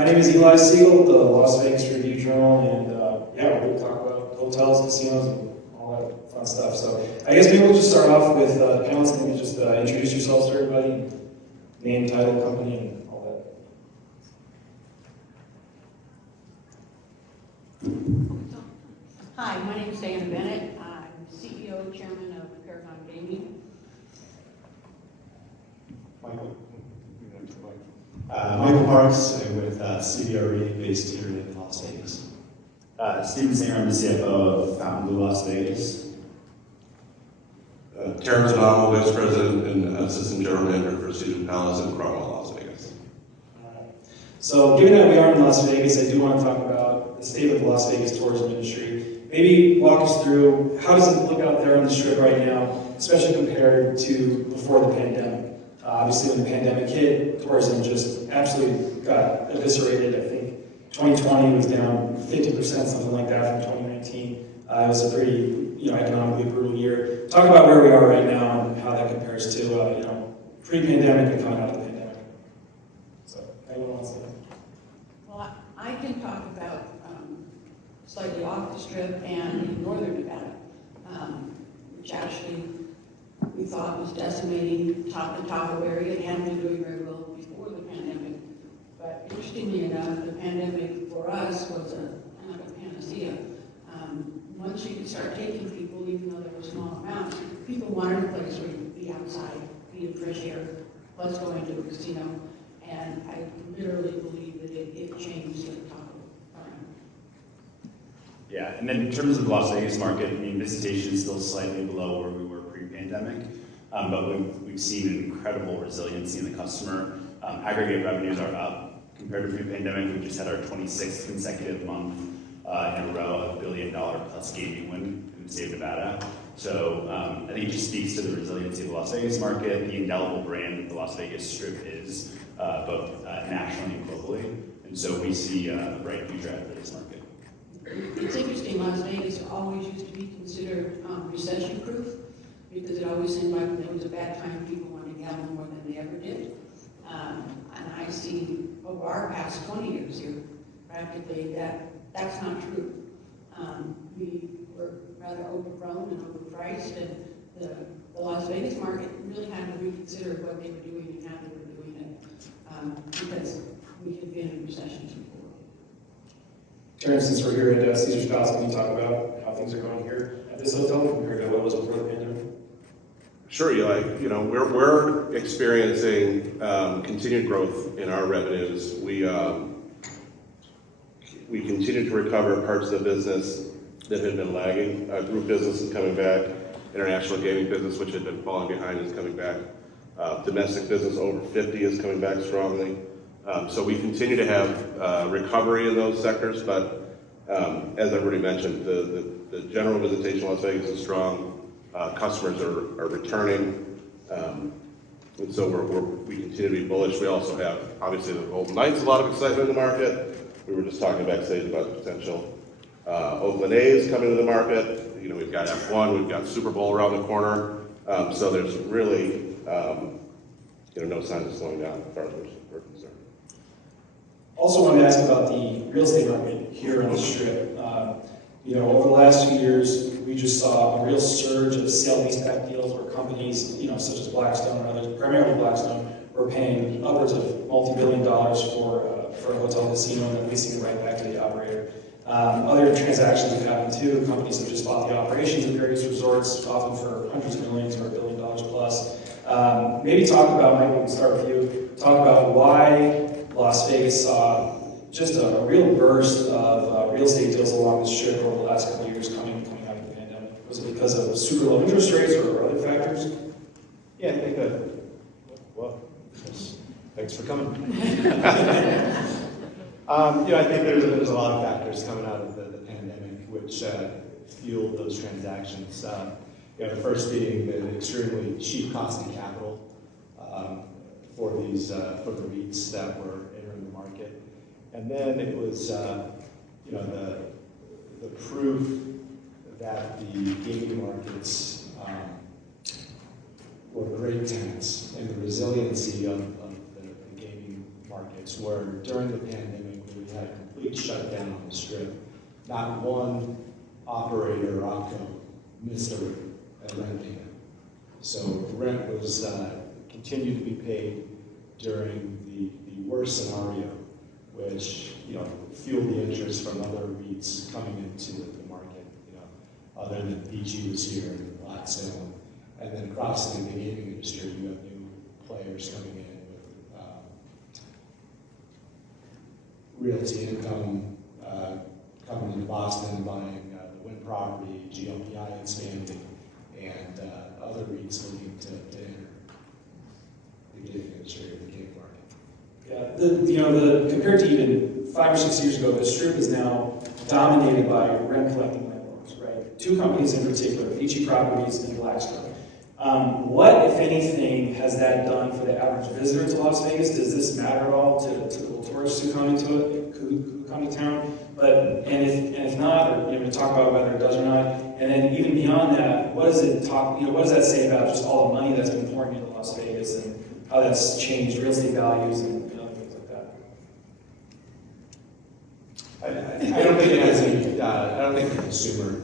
My name is Eli Segall, the Las Vegas Review-Journal, and yeah, we're going to talk about hotels, casinos, and all that fun stuff. So I guess maybe we'll just start off with panelists, and you just introduce yourselves to everybody, name, title, company, and all that. Hi, my name is Bennett. I'm CEO, Chairman of Paragon Gaming. Michael Parks, I'm with CBRE, based here in Las Vegas. Steven Singer, I'm the CFO of Fountainebleau, Las Vegas. Terrence, Vice President and Assistant General Manager for Caesars Palace in Cromwell, Las Vegas. So given that we are in Las Vegas, I do want to talk about the state of the Las Vegas tourism industry. Maybe walk us through, how does it look out there on the Strip right now, especially compared to before the pandemic? Obviously, when the pandemic hit, tourism just absolutely got eviscerated. I think 2020 was down 50%, something like that, from 2019. It was a pretty, economically brutal year. Talk about where we are right now and how that compares to, pre-pandemic and coming out of the pandemic. So, anyone wants to? Well, I can talk about slightly off the Strip and in northern Nevada, which actually we thought was decimating the Tahoe area. It hadn't been doing very well before the pandemic. But interestingly enough, the pandemic for us was a kind of a panacea. Once you could start taking people, even though there were small amounts, people wanted a place where you could be outside, be in fresh air, plus going to a casino. And I literally believe that it changed the Tahoe. Yeah, and then in terms of the Las Vegas market, visitation is still slightly below where we were pre-pandemic, but we've seen an incredible resiliency in the customer. Aggregate revenues are up compared to pre-pandemic. We just had our 26th consecutive month in a row of $1 billion plus gaming win in the state of Nevada. So I think it just speaks to the resiliency of the Las Vegas market, the indelible brand that the Las Vegas Strip is, both nationally and globally. And so we see a bright future out of this market. It's interesting, Las Vegas always used to be considered recession-proof because it always seemed like when there was a bad time, people wanted to gamble more than they ever did. And I see over our past 20 years here, practically that's not true. We were rather overgrown and overpriced, and the Las Vegas market really had to reconsider what they were doing and how they were doing it because we had been in recessions before. Terrence, since we're here at Caesars Palace, can you talk about how things are going here at this hotel compared to what it was before the pandemic? Sure, Eli. We're experiencing continued growth in our revenues. We continue to recover parts of the business that had been lagging. Group business is coming back. International gaming business, which had been falling behind, is coming back. Domestic business over 50 is coming back strongly. So we continue to have recovery in those sectors, but as I've already mentioned, the general visitation in Las Vegas is strong. Customers are returning, and so we continue to be bullish. We also have, obviously, the Golden Knights, a lot of excitement in the market. We were just talking backstage about the potential Oakland A's coming to the market. We've got F1, we've got Super Bowl around the corner, so there's really no signs of slowing down as far as we're concerned. Also wanted to ask about the real estate market here on the Strip. Over the last few years, we just saw a real surge of sale-leaseback deals where companies, such as Blackstone or others, primarily Blackstone, were paying upwards of multi-billion dollars for a hotel casino and then leasing it right back to the operator. Other transactions have happened too. Companies have just bought the operations of various resorts, often for hundreds of millions or $1 billion plus. Maybe talk about, Mike, we can start with you, talk about why Las Vegas saw just a real burst of real estate deals along the Strip over the last couple of years coming out of the pandemic. Was it because of super low interest rates or other factors? Yeah, I think that, well, thanks for coming. I think there's a lot of factors coming out of the pandemic which fueled those transactions. The first being the extremely cheap cost of capital for the REITs that were entering the market, and then it was the proof that the gaming markets were great tenants, and the resiliency of the gaming market markets, where during the pandemic, when we had a complete shutdown on the Strip, not one operator or opco missed a rent payment. So rent was continued to be paid during the worst scenario, which fueled the interest from other REITs coming into the market. Other than BG was here and Blackstone, and then across the gaming industry, you have new players coming in with realty income coming into Boston, buying the Wynn property, GLPI expanding, and other REITs looking to enter the gaming industry or the gaming market. Yeah, compared to even 5 or 6 years ago, the Strip is now dominated by rent collecting landlords, right? 2 companies in particular, Vici Properties and Blackstone. What, if anything, has that done for the average visitor to Las Vegas? Does this matter at all to the tourists who come into it, who come to town? And if not, or to talk about whether it does or not, and then even beyond that, what does that say about just all the money that's been pouring into Las Vegas and how that's changed real estate values and other things like that? I don't think it has any. I don't think the consumer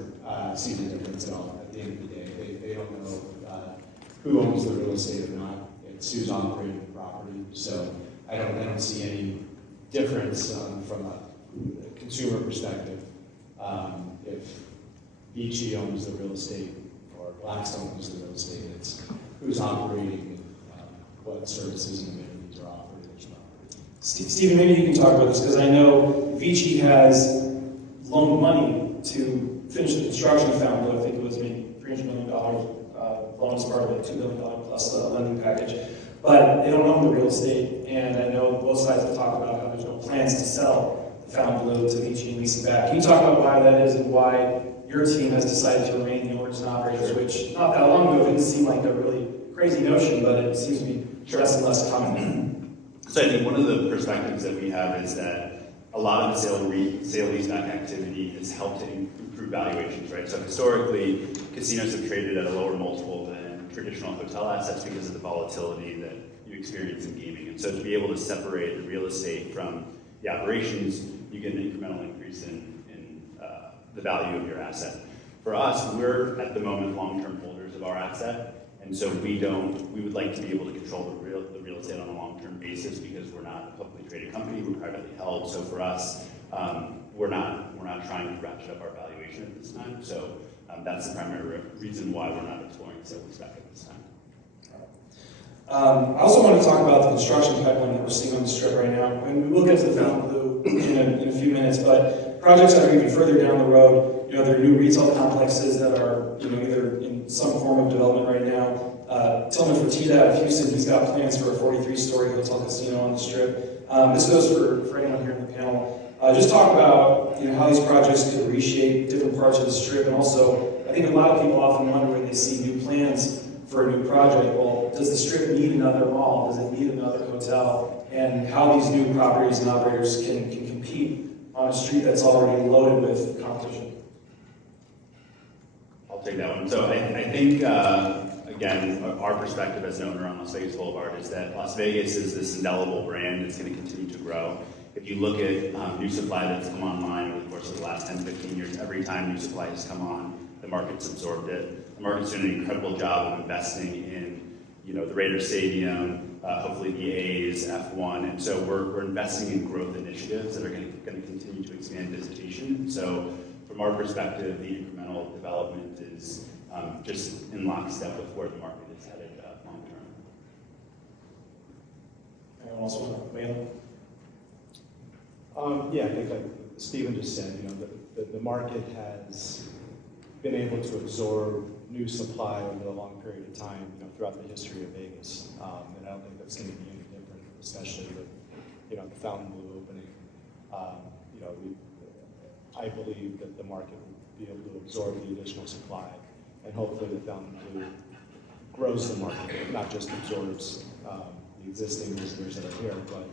sees a difference at all. At the end of the day, they don't know who owns the real estate or not. It's who's operating the property. So I don't see any difference from a consumer perspective. If BG owns the real estate or Blackstone owns the real estate, it's who's operating and what services and amenities are offered in each property. Stephen, maybe you can talk about this, because I know Vici has loaned money to finish the construction of Fountainebleau. I think it was maybe $300 million loan as part of a $2 billion plus lending package. But they don't own the real estate, and I know both sides have talked about how there's no plans to sell Fountainebleau to Vici and lease it back. Can you talk about why that is and why your team has decided to remain the owners and operators, which not that long ago didn't seem like a really crazy notion, but it seems to be less and less common. So I think one of the perspectives that we have is that a lot of the sale leaseback activity has helped to improve valuations, right? So historically, casinos have traded at a lower multiple than traditional hotel assets because of the volatility that you experience in gaming. And so to be able to separate the real estate from the operations, you get an incremental increase in the value of your asset. For us, we're at the moment long-term holders of our asset, and so we would like to be able to control the real estate on a long-term basis because we're not a publicly traded company, we're privately held. So for us, we're not trying to ratchet up our valuation at this time. So that's the primary reason why we're not exploring sale leaseback at this time. I also want to talk about the construction pipeline that we're seeing on the Strip right now. And we'll get to the Fountainebleau in a few minutes, but projects that are even further down the road, there are new retail complexes that are either in some form of development right now. Tillman Fertitta out of Houston, he's got plans for a 43-story hotel casino on the Strip. This goes for anyone here in the panel. Just talk about how these projects could reshape different parts of the Strip, and also I think a lot of people often wonder when they see new plans for a new project, well, does the Strip need another mall? Does it need another hotel? And how these new properties and operators can compete on a street that's already loaded with competition. I'll take that one. So I think, again, our perspective as an owner on Las Vegas Boulevard is that Las Vegas is this indelible brand that's going to continue to grow. If you look at new supply that's come online over the course of the last 10, 15 years, every time new supply has come on, the market's absorbed it. The market's doing an incredible job of investing in, the Raiders Stadium, hopefully the A's, F1, and so we're investing in growth initiatives that are going to continue to expand visitation. So from our perspective, the incremental development is just in lockstep with where the market is headed long term. Anyone else want to weigh in? Yeah, I think like Stephen just said, the market has been able to absorb new supply over a long period of time, throughout the history of Vegas, and I don't think that's going to be any different, especially with, the Fountainebleau opening. I believe that the market will be able to absorb the additional supply, and hopefully the Fountainebleau grows the market, not just absorbs the existing visitors that are here, but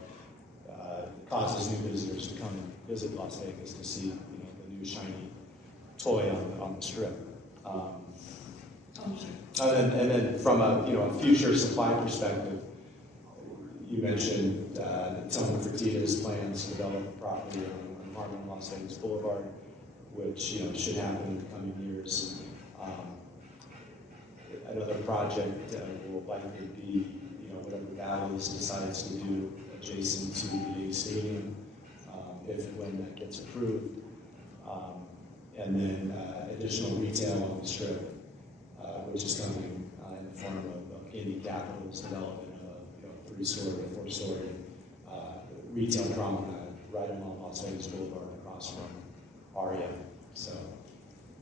causes new visitors to come and visit Las Vegas to see, the new shiny toy on the Strip. And then from a future supply perspective, You mentioned that someone for Tita's plans to develop a property on Harmon Las Vegas Boulevard, which should happen in the coming years. Another project will likely be whatever Bally's decides to do adjacent to the stadium, if and when that gets approved. And then additional retail on the Strip, which is coming in the form of Candy Capital's development of a 3-story, 4-story retail promenade right along Las Vegas Boulevard across from Aria. So,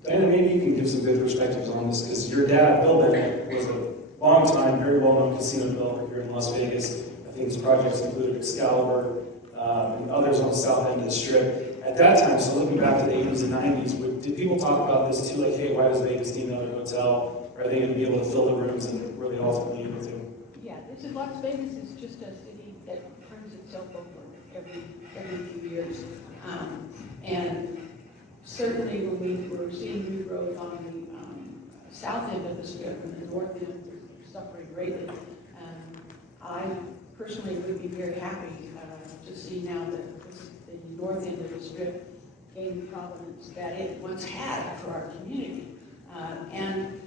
Diana, maybe you can give some good perspectives on this, because your dad, Bill Bennett, was a long-time, very well-known casino developer here in Las Vegas. I think his projects included Excalibur and others on the south end of the Strip. At that time, so looking back to the 80s and 90s, did people talk about this too, like, hey, why does Vegas need another hotel? Are they going to be able to fill the rooms, and were they ultimately able to? Yeah, this is, Las Vegas is just a city that turns itself over every few years. And certainly when we were seeing new growth on the south end of the Strip and the north end was suffering greatly, I personally would be very happy to see now that the north end of the Strip gained the prominence that it once had for our community. And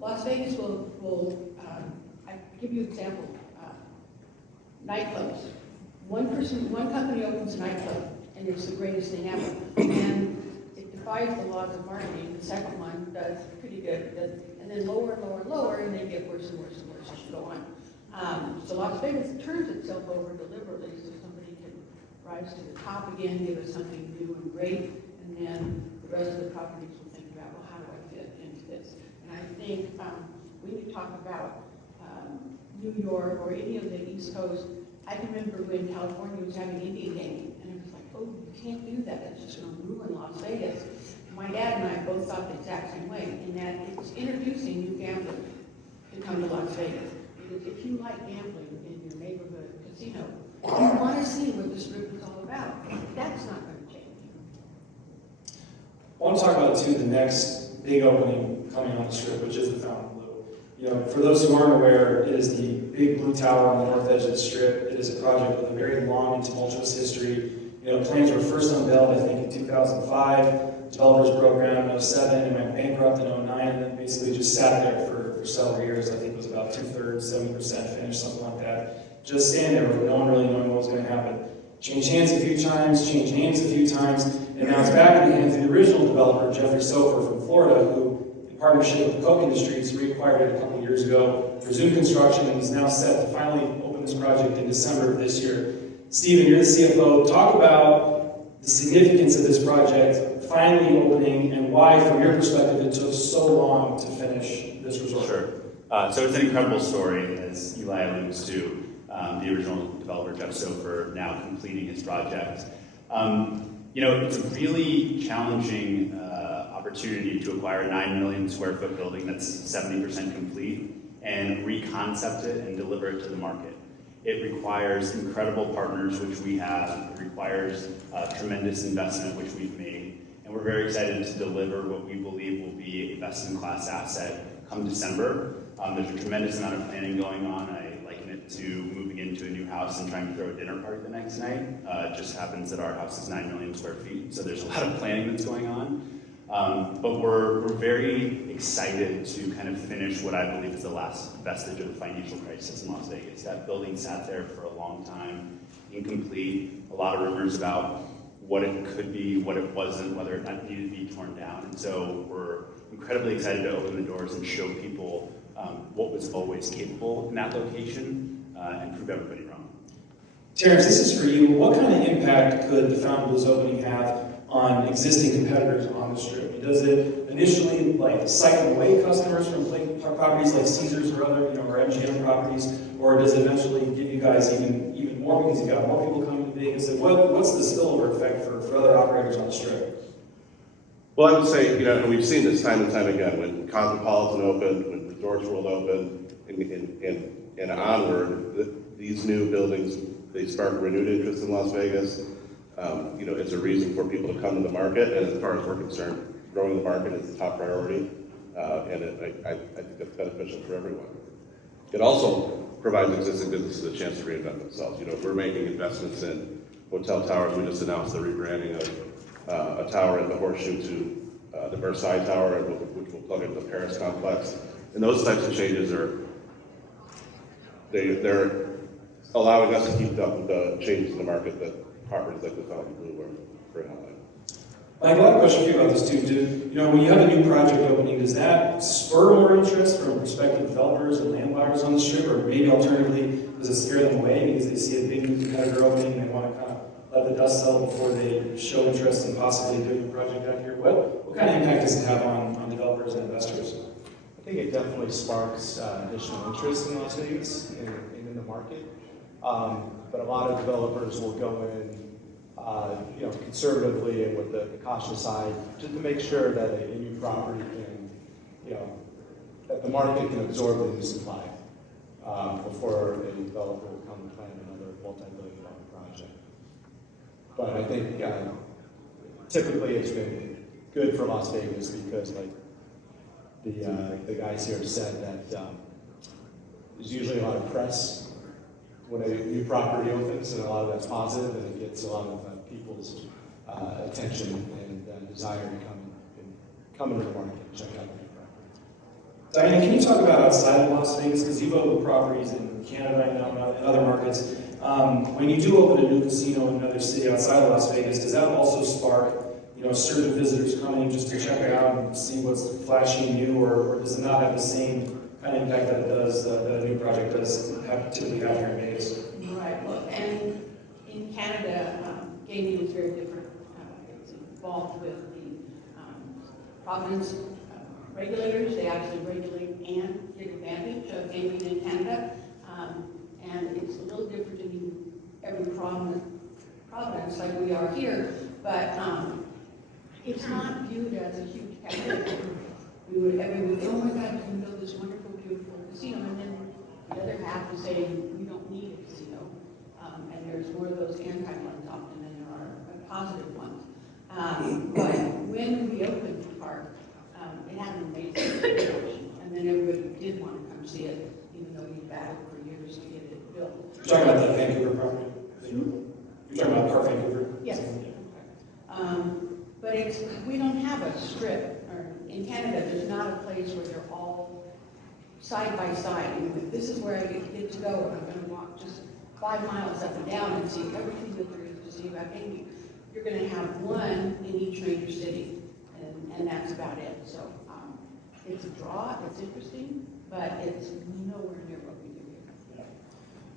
Las Vegas will I give you an example, nightclubs. One company opens a nightclub, and it's the greatest thing ever. And it defies the laws of marketing. The second one does pretty good, and then lower and lower and lower, and they get worse and worse and worse as you go on. So Las Vegas turns itself over deliberately so somebody can rise to the top again, give us something new and great, and then the rest of the properties will think about, well, how do I fit into this? And I think when you talk about New York or any of the East Coast, I can remember when California was having Indian gaming, and it was like, oh, you can't do that, that's just going to ruin Las Vegas. My dad and I both thought the exact same way, in that it's introducing new gamblers to come to Las Vegas. Because if you like gambling in your neighborhood casino, you want to see what the Strip is all about. That's not going to change. I want to talk about, too, the next big opening coming on the Strip, which is the Fountainebleau. For those who aren't aware, it is the big blue tower on the north edge of the Strip. It is a project with a very long and tumultuous history. Plans were first unveiled, I think, in 2005. Developers broke ground in 2007 and went bankrupt in 2009, and then basically just sat there for several years. I think it was about 2/3, 70% finished, something like that. Just standing there with no one really knowing what was going to happen. Changed hands a few times, changed names a few times, and now it's back in the hands of the original developer, Jeffrey Sofer from Florida, who, in partnership with the Coke Industries, reacquired it a couple years ago, resumed construction, and is now set to finally open this project in December of this year. Stephen, you're the CFO. Talk about the significance of this project finally opening and why, from your perspective, it took so long to finish this resort. Sure. So it's an incredible story, as Eli alludes to. The original developer, Jeff Sofer, now completing his project. It's a really challenging opportunity to acquire a 9 million square foot building that's 70% complete and reconcept it and deliver it to the market. It requires incredible partners, which we have. It requires tremendous investment, which we've made. And we're very excited to deliver what we believe will be a best-in-class asset come December. There's a tremendous amount of planning going on. I liken it to moving into a new house and trying to throw a dinner party the next night. It just happens that our house is 9 million square feet, so there's a lot of planning that's going on. But we're very excited to kind of finish what I believe is the last vestige of the financial crisis in Las Vegas. That building sat there for a long time, incomplete, a lot of rumors about what it could be, what it wasn't, whether it needed to be torn down. And so we're incredibly excited to open the doors and show people what was always capable in that location and prove everybody wrong. Terrence, this is for you. What kind of impact could the Fountainebleau's opening have on existing competitors on the Strip? Does it initially cycle away customers from properties like Caesars or other, or MGM properties, or does it eventually give you guys even more because you've got more people coming to Vegas? And what's the spillover effect for other operators on the Strip? Well, I would say, and we've seen this time and time again, when Cosmopolitan opened, when Resorts World opened, and onward, these new buildings, they spark renewed interest in Las Vegas. It's a reason for people to come to the market, and as far as we're concerned, growing the market is the top priority, and I think that's beneficial for everyone. It also provides existing businesses a chance to reinvent themselves. You know, if we're making investments in hotel towers, we just announced the rebranding of a tower at the Horseshoe to the Versailles Tower, which will plug into the Paris complex. And those types of changes they're allowing us to keep up with the changes in the market that properties like the Fountainebleau are bringing online. Mike, I have a question for you about this too. You know, when you have a new project opening, does that spur more interest from prospective developers and land buyers on the strip, or maybe alternatively, does it scare them away because they see a big new competitor opening and they want to kind of let the dust settle before they show interest in possibly doing a project out here? What kind of impact does it have on developers and investors? I think it definitely sparks additional interest in Las Vegas and in the market. But a lot of developers will go in, conservatively and with the cautious side, just to make sure that a new property can, that the market can absorb the new supply before a developer will come and plan another multi-billion-dollar project. But I think typically it's been good for Las Vegas because, like the guys here said, that there's usually a lot of press when a new property opens, and a lot of that's positive, and it gets a lot of people's attention and desire to come into the market and check out the new property. Diana, can you talk about outside of Las Vegas, because you've opened properties in Canada, I know, and other markets. When you do open a new casino in another city outside of Las Vegas, does that also spark, a surge of visitors coming just to check it out and see what's flashy and new, or does it not have the same kind of impact that it does, that a new project does typically have here in Vegas? Right, well, and in Canada, gaming is very different. It's involved with the province regulators. They actually regulate and take advantage of gaming in Canada. And it's a little different in every province like we are here, but it's not viewed as a huge category. Everyone would say, oh my God, you can build this wonderful, beautiful casino, and then the other half is saying, we don't need a casino. And there's more of those anti-ones often than there are positive ones. But when we opened the park, it had an amazing reception, and then everybody did want to come see it, even though we battled for years to get it built. You're talking about the Vancouver property? You're talking about Park Vancouver? Yes. But we don't have a strip. In Canada, there's not a place where they're all side by side. This is where I get to go, and I'm going to walk just 5 miles up and down and see everything that there is to see about gaming. You're going to have one in each major city, and that's about it. So it's a draw, it's interesting, but it's nowhere near what we do here.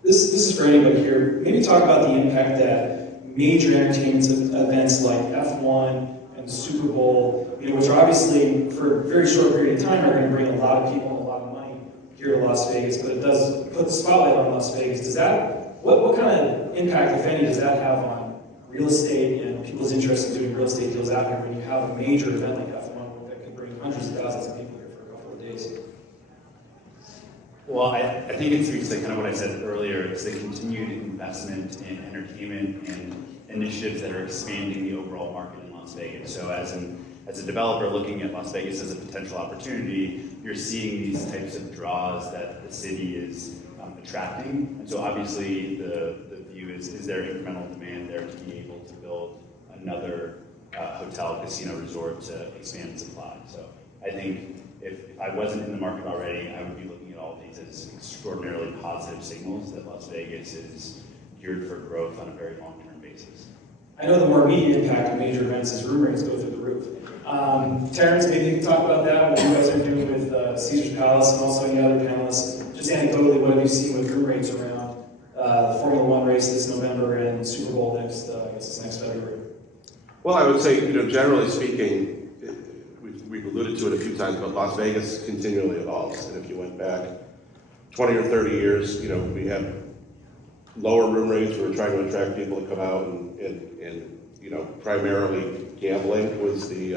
This is for anybody here. Maybe talk about the impact that major entertainment events like F1 and the Super Bowl, which are obviously for a very short period of time are going to bring a lot of people and a lot of money here to Las Vegas, but it does put the spotlight on Las Vegas. Does that, what kind of impact, if any, does that have on real estate and people's interest in doing real estate deals out here when you have a major event like F1 that could bring hundreds of thousands of people here for a couple of days? Well, I think it speaks to kind of what I said earlier. It's the continued investment in entertainment and initiatives that are expanding the overall market in Las Vegas. So as a developer looking at Las Vegas as a potential opportunity, you're seeing these types of draws that the city is attracting. And so obviously the view is there incremental demand there to be able to build another hotel, casino, resort to expand supply. So I think if I wasn't in the market already, I would be looking at all of these as extraordinarily positive signals that Las Vegas is geared for growth on a very long-term basis. I know the more immediate impact of major events is room rates go through the roof. Terrence, maybe you can talk about that, what you guys are doing with Caesar's Palace and also any other panelists. Just anecdotally, what have you seen with room rates around the Formula One race this November and Super Bowl next February? Well, I would say, generally speaking, we've alluded to it a few times, but Las Vegas continually evolves. And if you went back 20 or 30 years, we had lower room rates. We were trying to attract people to come out and primarily gambling was the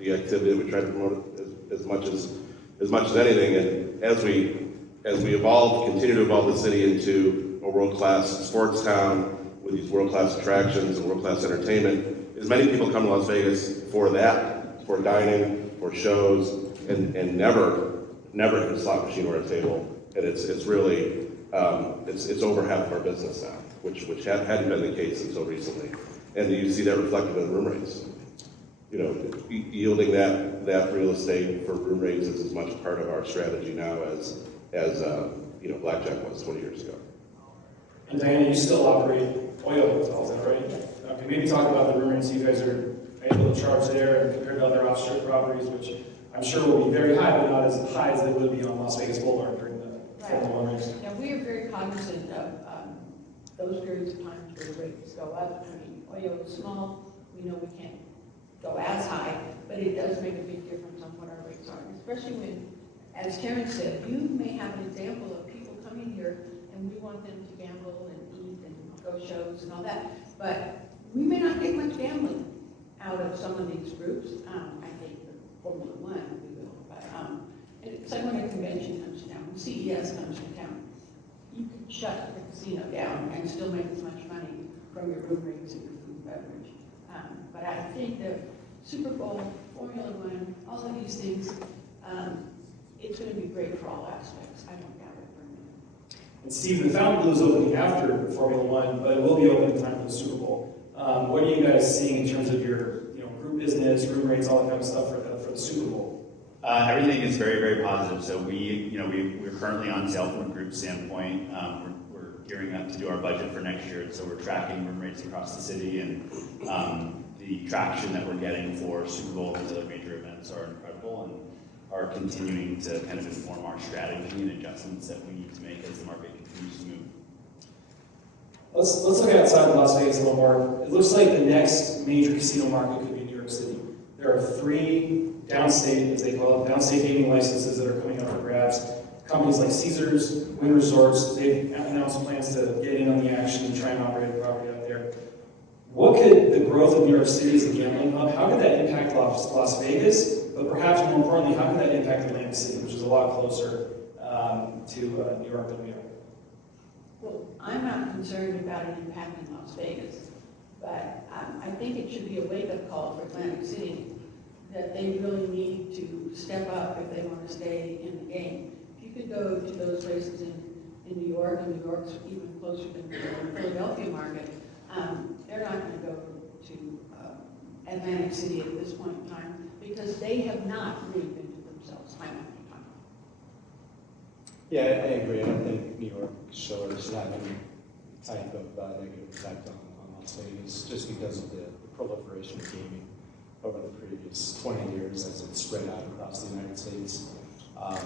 activity that we tried to promote as much as anything. And as we continue to evolve the city into a world-class sports town with these world-class attractions and world-class entertainment, as many people come to Las Vegas for that, for dining, for shows, and never hit a slot machine or a table. And it's really it's over half of our business now, which hadn't been the case until recently. And you see that reflected in room rates. You know, yielding that real estate for room rates is as much part of our strategy now as you know, Blackjack was 20 years ago. And Diana, you still operate oil hotels, is that right? Okay, maybe talk about the room rates you guys are able to charge there and compared to other off-strip properties, which I'm sure will be very high, but not as high as they would be on Las Vegas Boulevard during the Formula One race. Now, we are very cognizant of those periods of times where the rates go up. I mean, oil is small, we know we can't go as high, but it does make a big difference on what our rates are, especially when, as Terrence said, you may have an example of people coming here and we want them to gamble and eat and go shows and all that, but we may not get much gambling out of some of these groups. I think the Formula One, we will, but it's like when a convention comes to town, when CES comes to town, you can shut the casino down and still make as much money from your room rates and your food and beverage. But I think the Super Bowl, Formula One, all of these things, it's going to be great for all aspects. I don't doubt it for a minute. And Steve, the Fountainebleau is opening after Formula One, but it will be open in time for the Super Bowl. What are you guys seeing in terms of your group business, room rates, all that kind of stuff for the Super Bowl? Everything is very, very positive. So we're currently on sale from a group standpoint. We're gearing up to do our budget for next year, so we're tracking room rates across the city, and the traction that we're getting for Super Bowl and other major events are incredible, and are continuing to kind of inform our strategy and adjustments that we need to make as the market continues to move. Let's look outside of Las Vegas a little more. It looks like the next major casino market could be New York City. There are 3 downstate, as they call it, downstate gaming licenses that are coming up for grabs. Companies like Caesars, Wynn Resorts, they've announced plans to get in on the action and try and operate a property out there. What could the growth of New York City as a gambling hub, how could that impact Las Vegas? But perhaps more importantly, how could that impact Atlantic City, which is a lot closer to New York than we are? Well, I'm not concerned about it impacting Las Vegas, but I think it should be a wake-up call for Atlantic City that they really need to step up if they want to stay in the game. If you could go to those places in New York, and New York's even closer than the Philadelphia market, they're not going to go to Atlantic City at this point in time because they have not reinvented themselves time after time. Yeah, I agree. I don't think New York showers have any type of negative effect on Las Vegas just because of the proliferation of gaming over the previous 20 years as it's spread out across the United States. I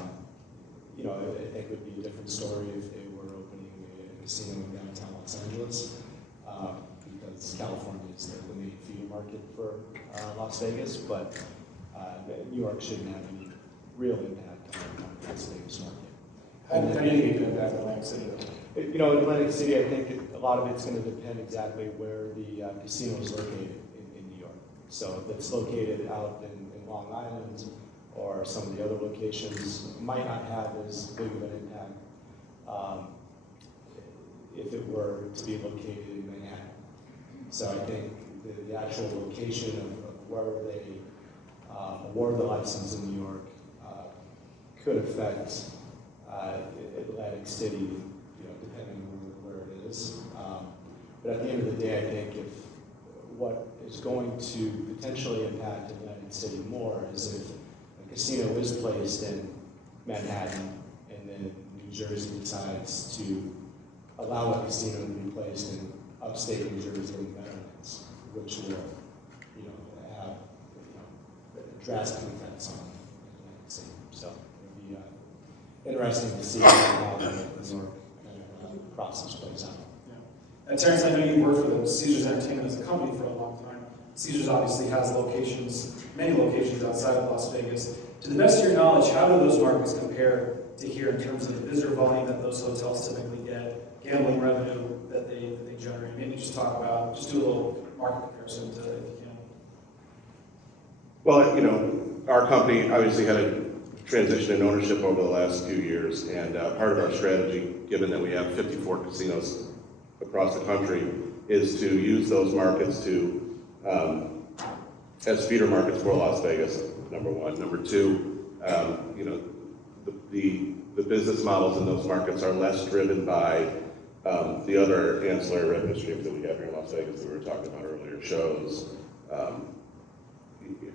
think it would be a different story if they were opening a casino in downtown Los Angeles because California is the main feeder market for Las Vegas, but New York shouldn't have any real impact on the Las Vegas market. How do you think it could impact Atlantic City? In Atlantic City, I think a lot of it's going to depend exactly where the casino is located in New York. So if it's located out in Long Island or some of the other locations, might not have as big of an impact if it were to be located in Manhattan. So I think the actual location of where they award the license in New York could affect Atlantic City, depending on where it is. But at the end of the day, I think if what is going to potentially impact Atlantic City more is if a casino is placed in Manhattan and then New Jersey decides to allow a casino to be placed in upstate New Jersey and Meadowlands, which will, have drastic effects on Atlantic City. So it'll be interesting to see how the New York process plays out. Yeah. And Terrence, I know you worked for the Caesars Entertainment as a company for a long time. Caesars obviously has many locations outside of Las Vegas. To the best of your knowledge, how do those markets compare to here in terms of the visitor volume that those hotels typically get, gambling revenue that they generate? Maybe just do a little market comparison to, if you can. Well, our company obviously had a transition in ownership over the last few years, and part of our strategy, given that we have 54 casinos across the country, is to use those markets to as feeder markets for Las Vegas, number one. Number two, the the business models in those markets are less driven by the other ancillary revenue streams that we have here in Las Vegas that we were talking about earlier, shows,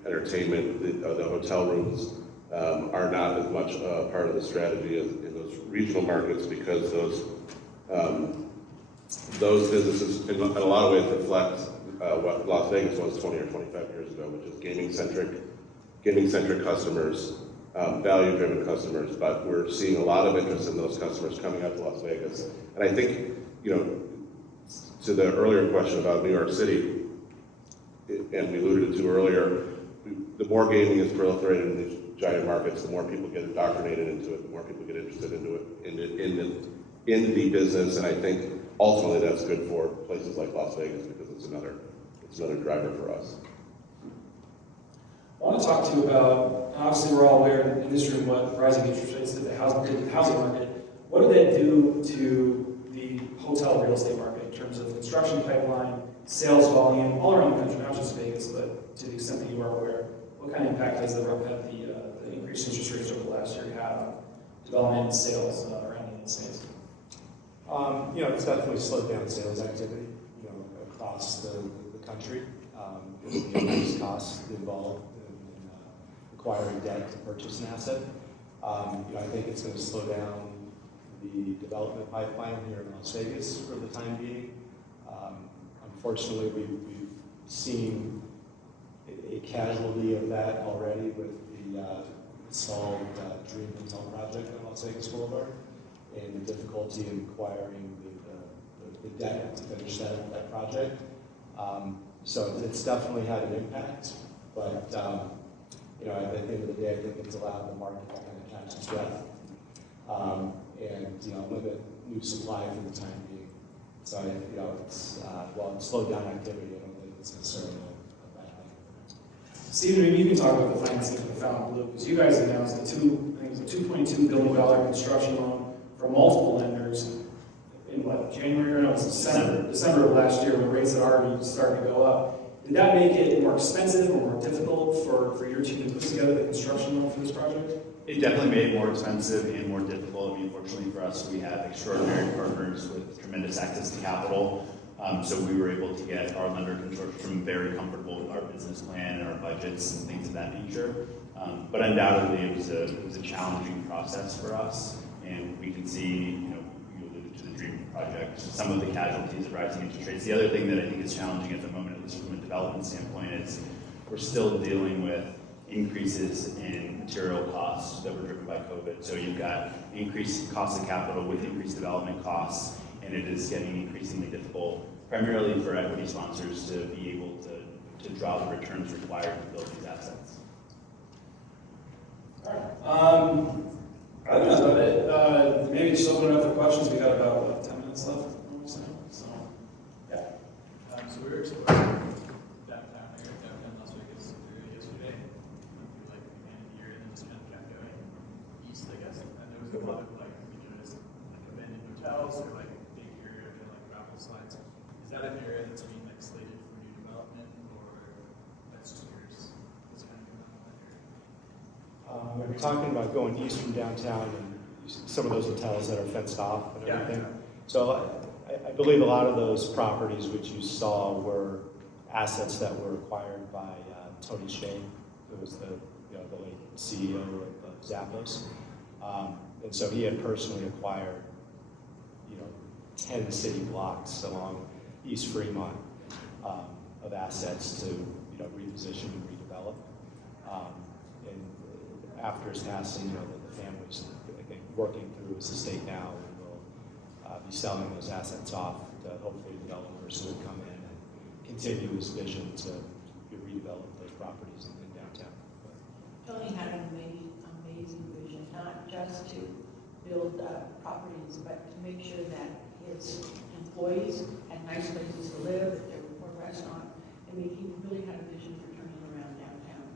entertainment, the hotel rooms are not as much part of the strategy as in those regional markets, because those businesses in a lot of ways reflect what Las Vegas was 20 or 25 years ago, which is gaming-centric customers, value-driven customers. But we're seeing a lot of interest in those customers coming up to Las Vegas. And I think, to the earlier question about New York City, and we alluded to earlier, the more gaming is proliferated in these giant markets, the more people get indoctrinated into it, the more people get interested into it, in the business. And I think ultimately that's good for places like Las Vegas, because it's another driver for us. I want to talk to you about, obviously we're all aware in this room what rising interest rates did to the housing market. What did that do to the hotel real estate market in terms of construction pipeline, sales volume, all around the country, not just Vegas, but to the extent that you are aware? What kind of impact has the increased interest rates over the last year had on development and sales around the United States? It's definitely slowed down sales activity, across the country. The increased costs involved in acquiring debt to purchase an asset. I think it's going to slow down the development pipeline here in Las Vegas for the time being. Unfortunately, we've seen a casualty of that already with the stalled Dream Hotel project on Las Vegas Boulevard, and the difficulty in acquiring the debt to finish that project. So it's definitely had an impact, but at the end of the day, I think it's allowed the market to kind of catch its breath, and limit new supply for the time being. So while it's slowed down activity, I don't think it's necessarily a bad thing. Stephen, maybe you can talk about the financing for the Fountainebleau, because you guys announced a $2.2 billion construction loan from multiple lenders in January, or no, it was December of last year, when rates had already started to go up. Did that make it more expensive or more difficult for your team to put together the construction loan for this project? It definitely made it more expensive and more difficult. Fortunately for us, we have extraordinary partners with tremendous access to capital. So we were able to get our lender consortium very comfortable with our business plan and our budgets and things of that nature. But undoubtedly, it was a challenging process for us, and we can see, you alluded to the Dream project, some of the casualties of rising interest rates. The other thing that I think is challenging at the moment, at least from a development standpoint, is we're still dealing with increases in material costs that were driven by COVID. So you've got increased costs of capital with increased development costs, and it is getting increasingly difficult, primarily for equity sponsors, to be able to draw the returns required to build these assets. All right. I think that's about it. Maybe just open it up for questions. We got about 10 minutes left. So, yeah. So we were exploring downtown Las Vegas yesterday. Like began here and then just kind of kept going east, I guess. And there was a lot of abandoned hotels or big area of gravel slides. Is that an area that's being slated for new development, or that's just yours? What's kind of going on in that area? We're talking about going east from downtown and some of those hotels that are fenced off and everything. Yeah. So I believe a lot of those properties which you saw were assets that were acquired by Tony Hsieh, who was the late CEO of Zappos. And so he had personally acquired 10 city blocks along East Fremont of assets to reposition and redevelop. And after his passing, the family's, I think, working through his estate now, and will be selling those assets off to hopefully developers who would come in and continue his vision to redevelop those properties in downtown. Tony had an amazing vision, not just to build properties, but to make sure that his employees had nice places to live, that there were more restaurants. I mean, he really had a vision for turning around downtown.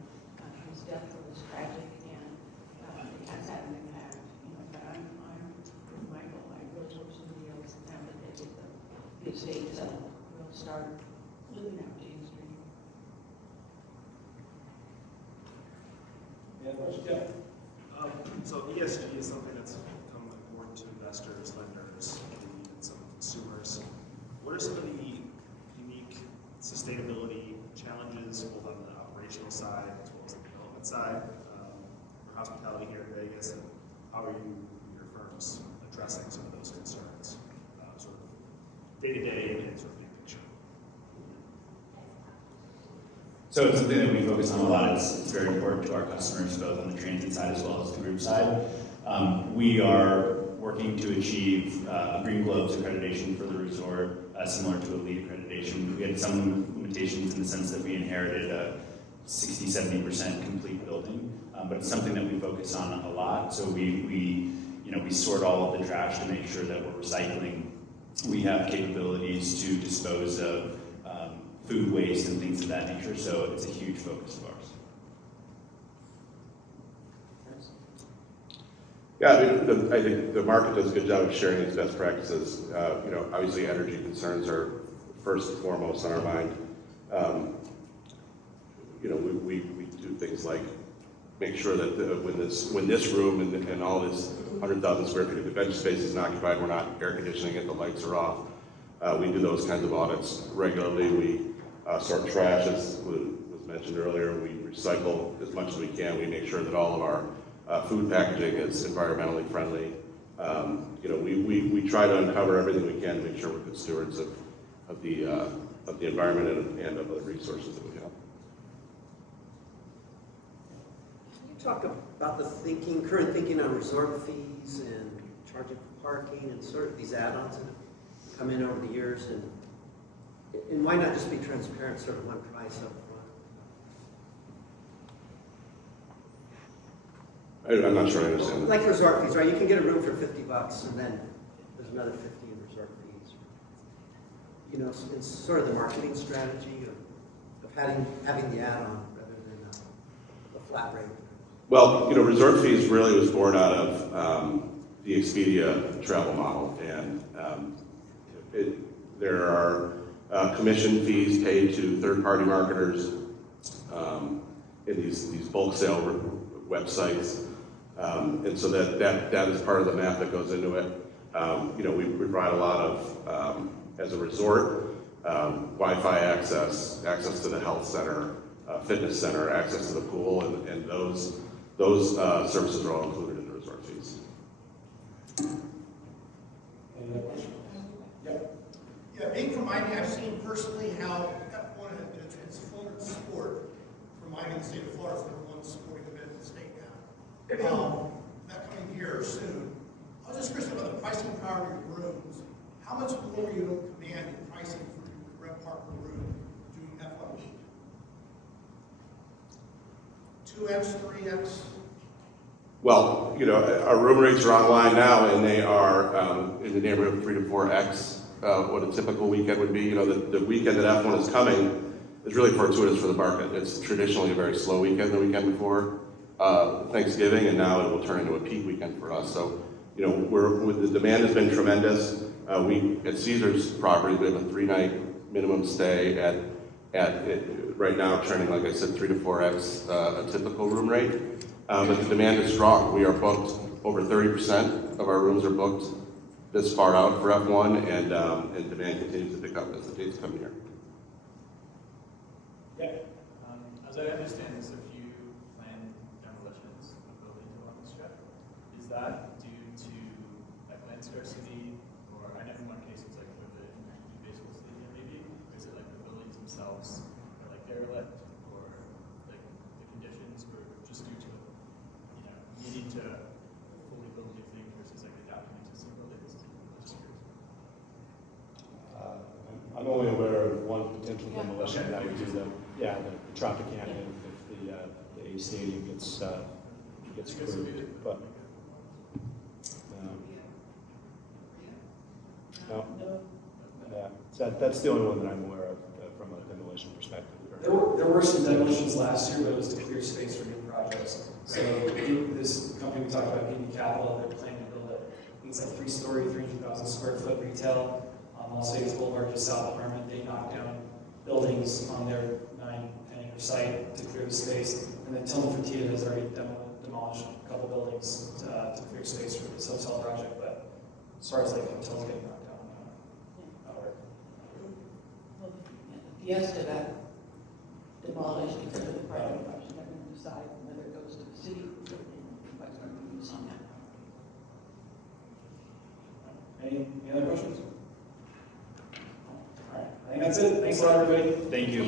His death was tragic, and it has had an impact. But I'm with Michael. I really hope somebody else, now that they get the estate settled, will start living out James Street. Yeah, question? Yeah. So ESG is something that's investors, lenders, maybe even some consumers. What are some of the unique sustainability challenges, both on the operational side as well as the development side, for hospitality here in Vegas, and how are you, your firms, addressing some of those concerns, sort of day-to-day and sort of big picture? So it's something that we focus on a lot. It's very important to our customers, both on the transient side as well as the group side. We are working to achieve a Green Globes accreditation for the resort, similar to a LEED accreditation. We had some limitations in the sense that we inherited a 60-70% complete building, but it's something that we focus on a lot. So we sort all of the trash to make sure that we're recycling. We have capabilities to dispose of food waste and things of that nature, so it's a huge focus of ours. Yeah, I think the market does a good job of sharing its best practices. Obviously energy concerns are first and foremost on our mind. We do things like make sure that when this room and all this 100,000 square feet of convention space is occupied, we're not air conditioning it, the lights are off. We do those kinds of audits regularly. We sort trash, as was mentioned earlier. We recycle as much as we can. We make sure that all of our food packaging is environmentally friendly. We try to uncover everything we can to make sure we're good stewards of the environment and of the resources that we have. Can you talk about the current thinking on resort fees and charging for parking and sort of these add-ons that have come in over the years, and why not just be transparent, sort of one price up front? I'm not sure I understand. Like resort fees, right? You can get a room for $50 and then there's another 50 in resort fees. It's sort of the marketing strategy of having the add-on rather than a flat rate. Well, resort fees really was born out of the Expedia travel model, and there are commission fees paid to third-party marketers in these bulk sale websites, and so that is part of the math that goes into it. We provide a lot of, as a resort, Wi-Fi access to the health center, fitness center, access to the pool, and those services are all included in the resort fees. Any other questions? Yep. Yeah, being from Miami, I've seen personally how F1 has transformed the sport from Miami to the state of Florida. It's the number one sporting event in the state now. That coming here soon. I was just curious about the pricing power of your rooms. How much more are you able to command in pricing for your rent park per room doing F1 week? 2x, 3x? Well, our room rates are online now, and they are in the neighborhood of 3 to 4x what a typical weekend would be. The weekend that F1 is coming is really fortuitous for the market. It's traditionally a very slow weekend the weekend before Thanksgiving, and now it will turn into a peak weekend for us. So, the demand has been tremendous. We at Caesars property, we have a 3-night minimum stay at right now trending, like I said, 3 to 4x a typical room rate. But the demand is strong. We are booked, over 30% of our rooms are booked this far out for F1, and demand continues to pick up as the dates come near. Yeah. As I understand, there's a few planned demolitions of buildings along the strip. Is that due to land scarcity, or I know in one case it's like for the baseball stadium maybe, or is it like the buildings themselves are like derelict, or like the conditions, or just due to needing to fully build new things versus like adapting existing buildings? I'm only aware of one potential demolition that would do the Tropicana if the A Stadium gets approved. But no. Yeah, so that's the only one that I'm aware of from a demolition perspective. There were some demolitions last year, but it was to clear space for new projects. So this company we talked about, Gidney Capital, they're planning to build it's like 3-story, 300,000 square foot retail. Las Vegas Boulevard, just south of Harmon. They knocked down buildings on their 9-10-acre site to clear the space. And then Tillman Fertitta has already demolished a couple buildings to clear space for this hotel project. But as far as like hotels getting knocked down. Or- Well, Fiesta got demolished because of the private parks, and they're going to decide whether it goes to the city or what's going to be used on that. Any other questions? All right, I think that's it. Thanks a lot, everybody. Thank you.